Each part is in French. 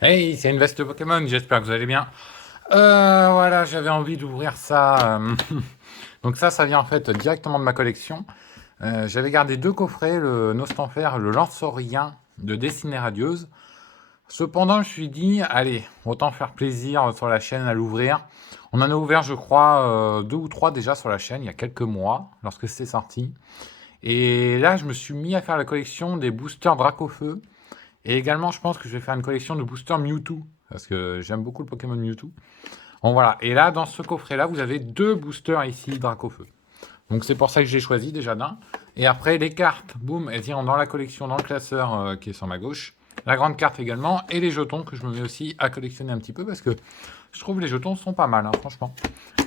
Hey, c'est une veste Pokémon, j'espère que vous allez bien. Voilà, j'avais envie d'ouvrir ça. Donc ça vient en fait directement de ma collection. J'avais gardé deux coffrets, le Nostanfer, le Lanceorien de Destinée Radieuse. Cependant, je me suis dit, allez, autant faire plaisir sur la chaîne à l'ouvrir. On en a ouvert, je crois, deux ou trois déjà sur la chaîne, il y a quelques mois, lorsque c'était sorti. Et là, je me suis mis à faire la collection des boosters Dracofeu. Et également, je pense que je vais faire une collection de boosters Mewtwo, parce que j'aime beaucoup le Pokémon Mewtwo. Bon voilà, et là, dans ce coffret-là, vous avez deux boosters ici, Dracofeu. Donc c'est pour ça que j'ai choisi déjà d'un. Et après, les cartes, boum, elles iront dans la collection, dans le classeur qui est sur ma gauche. La grande carte également, et les jetons que je me mets aussi à collectionner un petit peu, parce que je trouve les jetons sont pas mal, hein, franchement.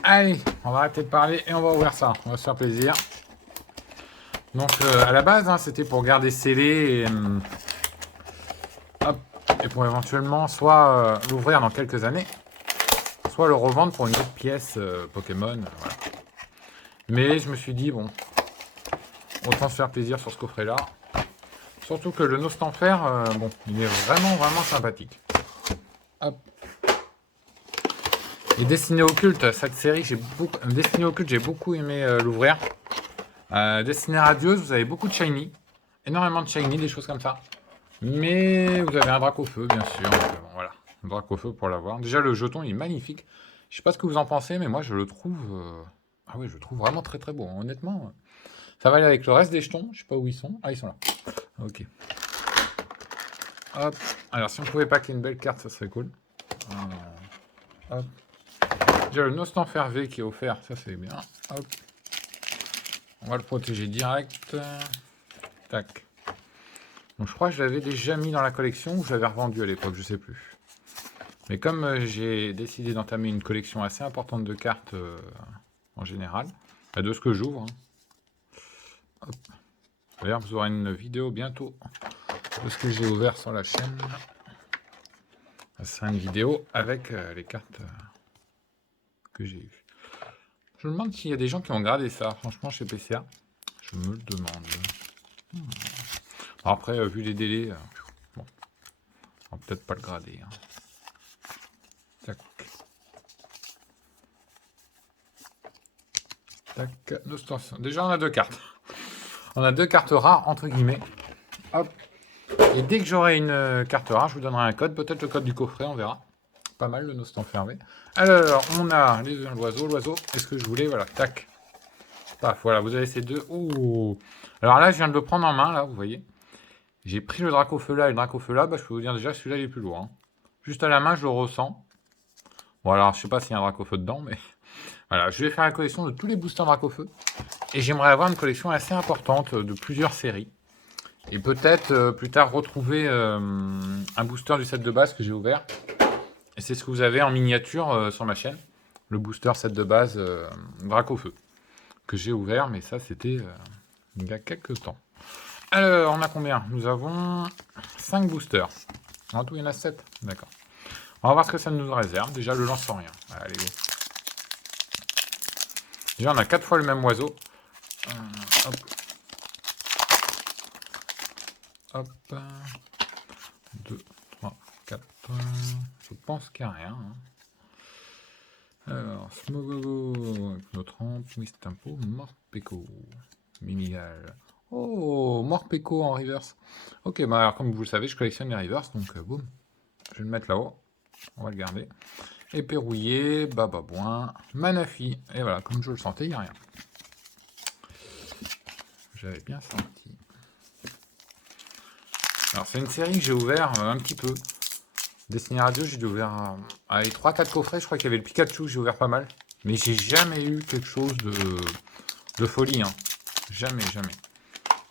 Allez, on va arrêter de parler et on va ouvrir ça, on va se faire plaisir. Donc à la base, hein, c'était pour garder scellé et, hop, et pour éventuellement soit l'ouvrir dans quelques années, soit le revendre pour une autre pièce Pokémon. Voilà. Mais je me suis dit, bon, autant se faire plaisir sur ce coffret-là. Surtout que le Nostanfer, bon, il est vraiment sympathique. Hop. Et Destiné Occulte, cette série, Destiné Occulte, j'ai beaucoup aimé l'ouvrir. Destiné Radieuse, vous avez beaucoup de shiny. Énormément de shiny, des choses comme ça. Mais vous avez un Dracofeu, bien sûr. Donc, bon, voilà, un Dracofeu pour l'avoir. Déjà, le jeton, il est magnifique. Je sais pas ce que vous en pensez, mais moi, je le trouve... Ah oui, je le trouve vraiment très beau, hein. Honnêtement, ça va aller avec le reste des jetons. Je sais pas où ils sont. Ah, ils sont là. Ok. Hop. Alors, si on pouvait packer une belle carte, ça serait cool. Hop. Déjà, le Nostanfer V qui est offert, ça c'est bien. Hop. On va le protéger direct. Tac. Donc, je crois que je l'avais déjà mis dans la collection ou je l'avais revendu à l'époque, je sais plus. Mais comme j'ai décidé d'entamer une collection assez importante de cartes en général, de ce que j'ouvre, hein. D'ailleurs, vous aurez une vidéo bientôt de ce que j'ai ouvert sur la chaîne. Ça sera une vidéo avec les cartes que j'ai eues. Je me demande s'il y a des gens qui ont gradé ça, franchement, chez PCA. Je me le demande. Après, vu les délais, bon, on va peut-être pas le grader, hein. Tac. Tac. Déjà, on a deux cartes. On a deux cartes rares, entre guillemets. Hop. Et dès que j'aurai une carte rare, je vous donnerai un code. Peut-être le code du coffret, on verra. Pas mal le Nostan fermé. Alors, on a l'oiseau. L'oiseau, est-ce que je voulais? Voilà, tac. Paf, voilà, vous avez ces deux. Ouh. Alors là, je viens de le prendre en main, là, vous voyez. J'ai pris le Dracofeu là et le Dracofeu là. Bah, je peux vous dire déjà, celui-là, il est plus lourd, hein. Juste à la main, je le ressens. Bon, alors, je sais pas s'il y a un Dracofeu dedans, mais voilà. Je vais faire la collection de tous les boosters Dracofeu. Et j'aimerais avoir une collection assez importante de plusieurs séries. Et peut-être plus tard retrouver un booster du set de base que j'ai ouvert. Et c'est ce que vous avez en miniature sur ma chaîne. Le booster set de base Dracofeu. Que j'ai ouvert, mais ça c'était il y a quelques temps. Alors, on a combien? Nous avons 5 boosters. En tout, il y en a 7. D'accord. On va voir ce que ça nous réserve. Déjà, le lance sans rien. Allez, go. Déjà, on a 4 fois le même oiseau. Hop. Hop. 2, 3, 4. Je pense qu'il n'y a rien, hein. Alors, Smogogo avec notre rampe, Mistempo, Morpeko, Mimigal. Oh, Morpeko en reverse. Ok, bah alors comme vous le savez, je collectionne les reverse, donc boum. Je vais le mettre là-haut. On va le garder. Éperrouillé, Bababouin, Manafi. Et voilà, comme je le sentais, il n'y a rien. J'avais bien senti. Alors, c'est une série que j'ai ouvert un petit peu. Destiné Radio, j'ai dû ouvrir les 3-4 coffrets. Je crois qu'il y avait le Pikachu, j'ai ouvert pas mal. Mais j'ai jamais eu quelque chose de folie, hein. Jamais.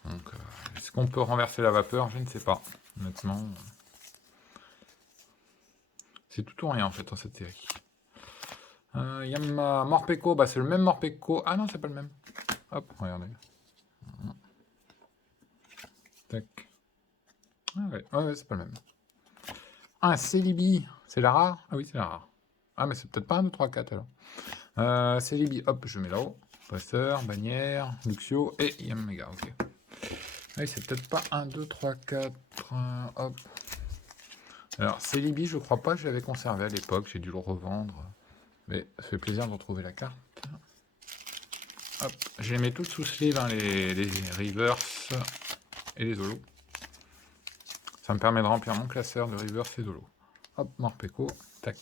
Donc, est-ce qu'on peut renverser la vapeur? Je ne sais pas. Honnêtement, c'est tout ou rien en fait dans cette série. Yamma Morpeko, bah c'est le même Morpeko. Ah non, c'est pas le même. Hop, regardez. Tac. Ah ouais, c'est pas le même. Ah, Celebi, c'est la rare? Ah oui, c'est la rare. Ah, mais c'est peut-être pas un 2, 3, 4 alors. Celebi, hop, je mets là-haut. Passeur, bannière, Luxio et Yamaga, ok. Ah oui, c'est peut-être pas 1, 2, 3, 4. Hop. Alors, Célibi, je crois pas que je l'avais conservé à l'époque. J'ai dû le revendre. Mais ça fait plaisir de retrouver la carte. Hop, je les mets toutes sous sleeve, hein, les reverse et les holos. Ça me permet de remplir mon classeur de reverse et d'holo. Hop, Morpeko, tac.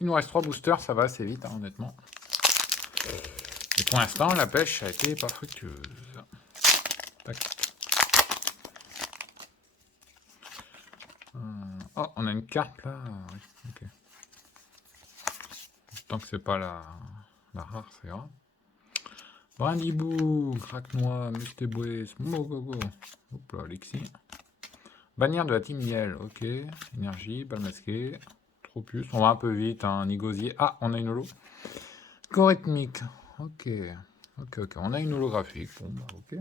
Il nous reste 3 boosters, ça va assez vite, hein, honnêtement. Et pour l'instant, la pêche a été pas fructueuse. Tac. Oh, on a une carte là. Oui, ok. Tant que c'est pas la rare, c'est grave. Brindibou, Craque-Noix, Mustéboué, Smogogo. Hop là, Alexis. Bannière de la team Miel, ok. Énergie, balle masquée. Trop plus, on va un peu vite, hein. Nigosier. Ah, on a une holo. Scorhythmique, ok. Ok. On a une holographique. Bon, bah, ok.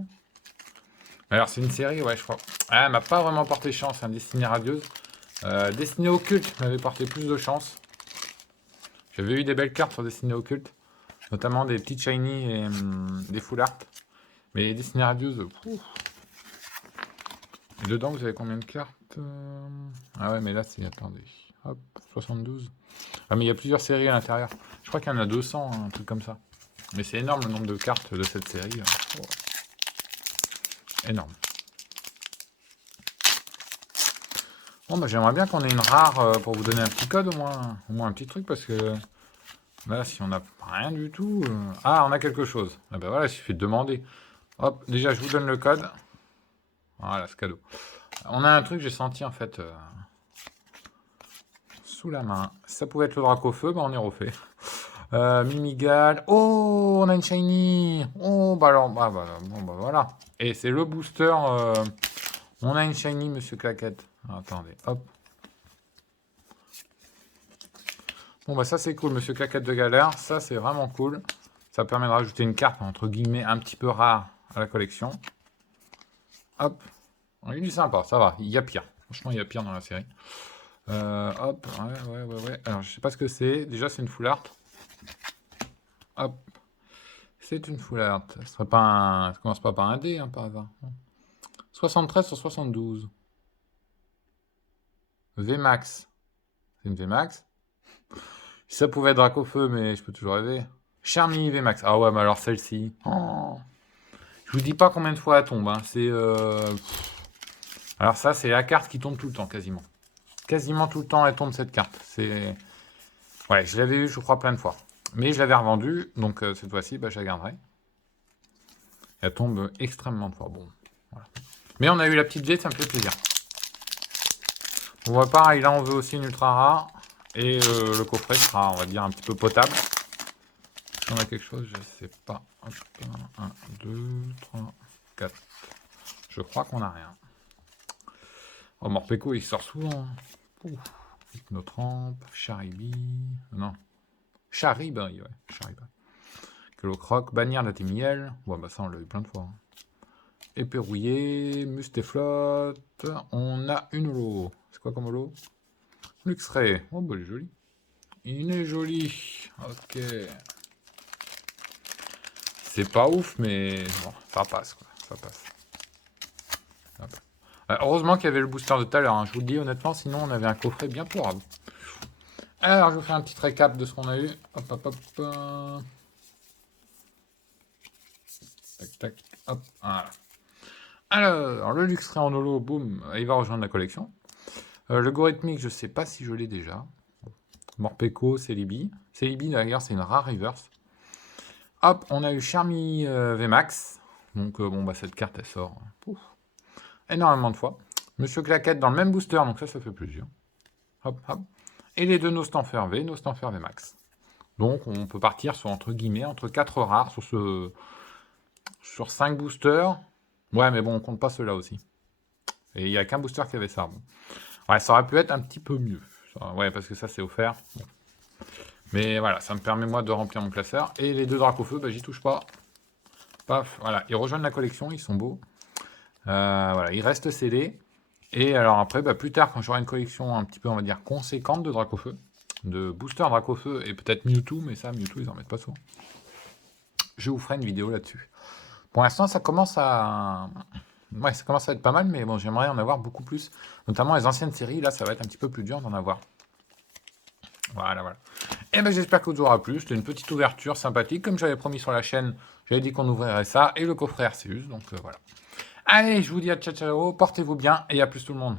Alors, c'est une série, ouais, je crois. Ah, elle m'a pas vraiment porté chance, hein, Destinée Radieuse. Destinée Occulte m'avait porté plus de chance. J'avais eu des belles cartes sur Destinée Occulte. Notamment des petites shiny et des full art. Mais Destinée Radieuse, et dedans, vous avez combien de cartes? Ah ouais, mais là, c'est... Attendez. Hop, 72. Ah, mais il y a plusieurs séries à l'intérieur. Je crois qu'il y en a 200, un truc comme ça. Mais c'est énorme le nombre de cartes de cette série. Oh. Énorme. Bon, bah j'aimerais bien qu'on ait une rare pour vous donner un petit code au moins un petit truc, parce que là, si on n'a rien du tout... Ah, on a quelque chose. Ah bah voilà, il suffit de demander. Hop, déjà, je vous donne le code. Voilà, ce cadeau. On a un truc, j'ai senti en fait... sous la main. Ça pouvait être le Dracofeu, bah on est refait. Mimigal. Oh, on a une shiny. Oh, bah alors, bon, bah voilà. Et c'est le booster. On a une shiny, Monsieur Claquette. Attendez, hop. Bon, bah ça c'est cool, Monsieur Claquette de galère. Ça c'est vraiment cool. Ça permet de rajouter une carte, entre guillemets, un petit peu rare à la collection. Hop. Il est sympa, ça va. Il y a pire. Franchement, il y a pire dans la série. Hop. Ouais. Alors, je sais pas ce que c'est. Déjà, c'est une full art. Hop. C'est une full art. Ça commence pas par un D, hein, par hasard. 73 sur 72. Vmax. C'est une Vmax. Ça pouvait être Dracofeu, mais je peux toujours rêver. Charmy Vmax. Ah ouais, mais alors celle-ci. Oh. Je vous dis pas combien de fois elle tombe. Hein. C'est. Alors ça, c'est la carte qui tombe tout le temps, quasiment. Quasiment tout le temps, elle tombe cette carte. C'est. Ouais, je l'avais eu, je crois, plein de fois. Mais je l'avais revendue, donc cette fois-ci, bah, je la garderai. Elle tombe extrêmement de fois. Bon, voilà. Mais on a eu la petite V, ça me fait plaisir. On voit pareil, là on veut aussi une ultra rare. Et le coffret sera, on va dire, un petit peu potable. Si on a quelque chose, je sais pas. 1, 2, 3, 4. Je crois qu'on n'a rien. Oh, Morpeko, il sort souvent. Hypnotrampe, Charibi. Non. Charibi, ouais. Charibi. Kelocroc, bannière de la Témiel. Ouais, bah ça, on l'a eu plein de fois. Hein. Épée rouillée, Mustéflotte. On a une holo. C'est quoi comme holo? Luxray. Oh, bah, il est joli. Il est joli. Ok. C'est pas ouf, mais bon, ça passe, quoi. Ça passe. Heureusement qu'il y avait le booster de tout à l'heure. Hein. Je vous le dis honnêtement, sinon on avait un coffret bien pourrable. Alors, je vous fais un petit récap de ce qu'on a eu. Hop. Tac. Hop. Voilà. Alors, le Luxray en holo, boum, il va rejoindre la collection. Le Gorithmique, je sais pas si je l'ai déjà. Morpeko, Célibi. Célibi, d'ailleurs, c'est une rare reverse. Hop, on a eu Charmy Vmax. Donc, bon, bah, cette carte, elle sort énormément de fois. Monsieur Claquette dans le même booster, donc ça fait plaisir. Hop. Et les deux Nostanfer V, Nostanfer Vmax. Donc, on peut partir sur, entre guillemets, entre 4 rares sur 5 boosters. Ouais, mais bon, on compte pas ceux-là aussi. Et il n'y a qu'un booster qui avait ça. Bon. Ouais, ça aurait pu être un petit peu mieux. Ouais, parce que ça, c'est offert. Bon. Mais voilà, ça me permet, moi, de remplir mon classeur. Et les deux Dracofeu, bah, j'y touche pas. Paf, voilà. Ils rejoignent la collection, ils sont beaux. Voilà, ils restent scellés. Et alors après, bah, plus tard, quand j'aurai une collection un petit peu, on va dire, conséquente de Dracofeu, de booster Dracofeu et peut-être Mewtwo, mais ça, Mewtwo, ils en mettent pas souvent. Je vous ferai une vidéo là-dessus. Pour l'instant, ça commence à Ouais, ça commence à être pas mal, mais bon, j'aimerais en avoir beaucoup plus. Notamment les anciennes séries, là, ça va être un petit peu plus dur d'en avoir. Voilà, voilà. Et ben j'espère que vous aura plu. C'était une petite ouverture sympathique. Comme j'avais promis sur la chaîne, j'avais dit qu'on ouvrirait ça. Et le coffret Arceus, donc voilà. Allez, je vous dis à ciao ciao, portez-vous bien et à plus tout le monde.